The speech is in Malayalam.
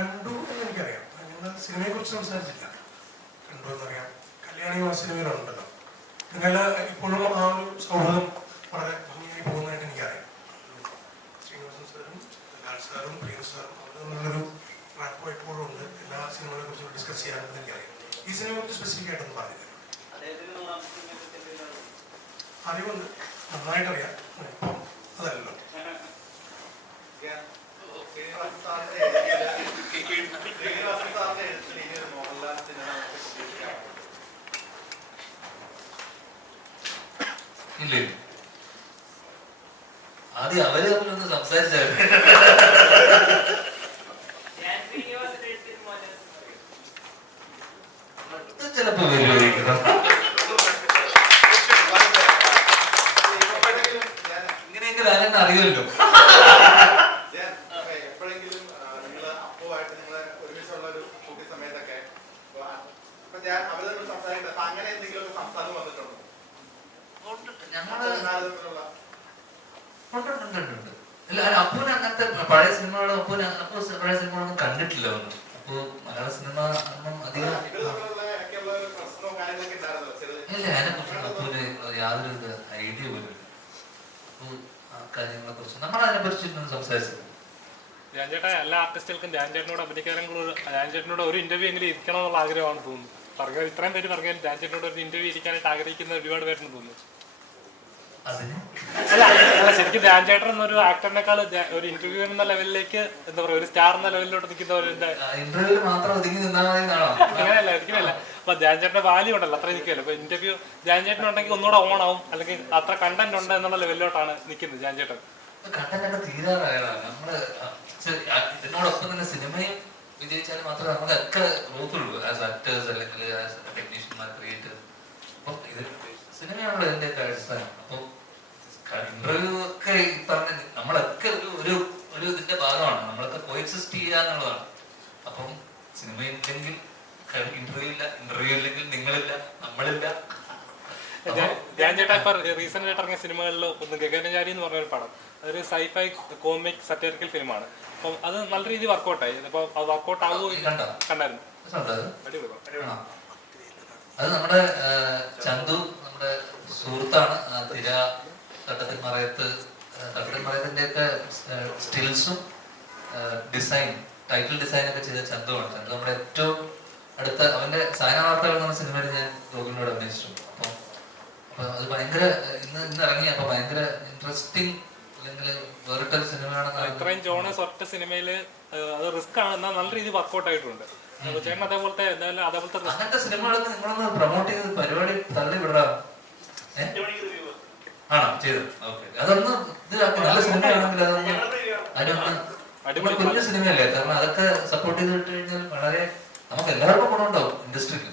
കണ്ടു എന്ന് എനിക്കറിയാം. ഞങ്ങൾ സിനിമയെ കുറിച്ച് സംസാരിച്ചില്ല. കണ്ടു എന്നറിയാം. കല്യാണി ആ സിനിമയിലുണ്ടല്ലോ. നിങ്ങൾ ഇപ്പോഴും ആ ഒരു സൗഹൃദം വളരെ ഭംഗിയായി പോകുന്നതായിട്ട് എനിക്കറിയാം. ശ്രീനിവാസൻ സാറും ലാൽ സാറും പ്രിയ സാറും അവരുള്ളൊരു റാപ്പോ ഇപ്പോഴും ഉണ്ട്. എല്ലാ സിനിമകളെ കുറിച്ച് ഡിസ്കസ് ചെയ്യാനുണ്ടെന്ന് എനിക്കറിയാം. ഈ സിനിമയെ കുറിച്ച് സ്പെസിഫിക് ആയിട്ടൊന്നും പറഞ്ഞില്ല. അറിവുണ്ട്, നന്നായിട്ടറിയാം. ഇപ്പം അതല്ലല്ലോ. ഇല്ലേ, ആദ്യം അവര് തമ്മിലൊന്ന് സംസാരിച്ചായിരുന്നു. ചിലപ്പോ വരുമായിരിക്കും. ഇങ്ങനെയൊക്കെ ഞാനെന്ന് അറിയുമല്ലോ. അപ്പൂന് അങ്ങനത്തെ പഴയ സിനിമകളും പഴയ സിനിമകളൊന്നും കണ്ടിട്ടില്ല. അപ്പൊ മലയാള സിനിമ ഒന്നും അധികം ഇല്ല. അതിനെ കുറിച്ച് അപ്പൂന് യാതൊരു ഐഡിയ പോലും ഇല്ല. അപ്പൊ ആ കാര്യങ്ങളെ കുറിച്ച് നമ്മൾ അതിനെ കുറിച്ച് സംസാരിച്ചത്. ധ്യാൻചേട്ടാ, എല്ലാ ആർട്ടിസ്റ്റുകൾക്കും ധ്യാൻചേട്ടനോട് അഭിനയിക്കാനെങ്കിലും ധ്യാൻചേട്ടനോട് ഒരു ഇന്റർവ്യൂ എങ്കിലും ഇരിക്കണം എന്നുള്ള ആഗ്രഹമാണ് തോന്നുന്നു. പറഞ്ഞ ഇത്രയും പേര് പറഞ്ഞാൽ ധ്യാൻചേട്ടനോട് ഒരു ഇന്റർവ്യൂ ഇരിക്കാനായിട്ട് ആഗ്രഹിക്കുന്ന ഒരുപാട് പേരെന്ന് തോന്നുന്നു. അല്ല, ശരിക്കും ധ്യാൻചേട്ടൻ എന്നൊരു ആക്ടറിനേക്കാൾ ഒരു ഇന്റർവ്യൂ എന്ന ലെവലിലേക്ക് എന്താ പറയാ, ഒരു സ്റ്റാർ എന്ന ലെവലിലോട്ട് നിൽക്കുന്നവരുടെ അങ്ങനെയല്ല ഒരിക്കലല്ല. അപ്പൊ ധ്യാൻചേട്ടന്റെ വാല്യൂ ഉണ്ടല്ലോ, അത്ര നിൽക്കുമല്ലോ. അപ്പൊ ഇന്റർവ്യൂ ധ്യാൻചേട്ടൻ ഉണ്ടെങ്കിൽ ഒന്നുകൂടെ ഓൺ ആവും, അല്ലെങ്കിൽ അത്ര കണ്ടന്റ് ഉണ്ട് എന്നുള്ള ലെവലിലോട്ടാണ് നിൽക്കുന്നത് ധ്യാൻചേട്ടൻ. കണ്ടന്റ് തീരാറായാണ്. നമ്മള് ഇതിനോടൊപ്പം തന്നെ സിനിമയും വിജയിച്ചാൽ മാത്രമേ നമ്മളൊക്കെ നോക്കുള്ളൂ. ആസ് ആക്ടേഴ്സ് അല്ലെങ്കിൽ ആസ് ടെക്നീഷ്യന്മാർ, ക്രിയേറ്റേഴ്സ്. അപ്പം ഇത് സിനിമയാണല്ലോ ഇതിന്റെ അടിസ്ഥാനം. അപ്പൊ ഇന്റർവ്യൂ ഒക്കെ ഈ പറഞ്ഞ നമ്മളൊക്കെ ഒരു ഇതിന്റെ ഭാഗമാണ്. നമ്മളൊക്കെ കോഎക്സിസ്റ്റ് ചെയ്യാന്നുള്ളതാണ്. അപ്പം സിനിമ ഇല്ലെങ്കിൽ ഇന്റർവ്യൂ ഇല്ല, ഇന്റർവ്യൂ ഇല്ലെങ്കിൽ നിങ്ങളില്ല, നമ്മളില്ല. ധ്യാൻചേട്ടാ ഇപ്പൊ റീസെന്റ് ആയിട്ട് ഇറങ്ങിയ സിനിമകളിൽ ഒന്ന് ഗഗനചാരി എന്ന് പറഞ്ഞൊരു പടം, അതൊരു സൈഫൈ കോമിക് സറ്ററിക്കൽ ഫിലിമാണ്. അപ്പം അത് നല്ല രീതിയിൽ വർക്കൗട്ടായി. അപ്പൊ അത് വർക്കൗട്ട് ആവുമോ? കണ്ടായിരുന്നു. അത് നമ്മുടെ ചന്തു, നമ്മുടെ സുഹൃത്താണ്. തിര, തട്ടത്തിൽ മറയത്തിന്റെ ഒക്കെ സ്റ്റിൽസും ഡിസൈൻ, ടൈറ്റിൽ ഡിസൈൻ ഒക്കെ ചെയ്ത ചന്തുവാണ്. ചന്തു നമ്മുടെ ഏറ്റവും അടുത്ത, അവന്റെ സായന വാർത്തകൾ എന്ന സിനിമയിൽ ഞാൻ ഗോകുലിനോട് അഭിനയിച്ചിട്ടുണ്ട്. അപ്പൊ അത് ഭയങ്കര ഇന്ന് ഇറങ്ങി. അപ്പൊ ഭയങ്കര ഇൻട്രസ്റ്റിംഗ് അല്ലെങ്കിൽ വേറിട്ടൊരു സിനിമയാണെന്ന്. ഇത്രയും ജോണേഴ്സ് ഒറ്റ സിനിമയില് അത് റിസ്ക് ആണ്, എന്നാൽ നല്ല രീതിയിൽ വർക്കൗട്ട് ആയിട്ടുണ്ട്. ചേട്ടൻ അതേപോലത്തെ അങ്ങനത്തെ സിനിമകളൊക്കെ നിങ്ങളൊന്ന് പ്രൊമോട്ട് ചെയ്ത് പരിപാടി തള്ളി വിടാം. ആണോ ചെയ്തത്? ഓക്കെ. അതൊന്ന് ഇതാക്കി നല്ല സിനിമയാണെങ്കിൽ അതൊന്ന് കുഞ്ഞു സിനിമയല്ലേ. കാരണം അതൊക്കെ സപ്പോർട്ട് ചെയ്ത് വിട്ട് കഴിഞ്ഞാൽ വളരെ നമുക്ക് എല്ലാവർക്കും ഗുണമുണ്ടാവും ഇൻഡസ്ട്രിക്ക്.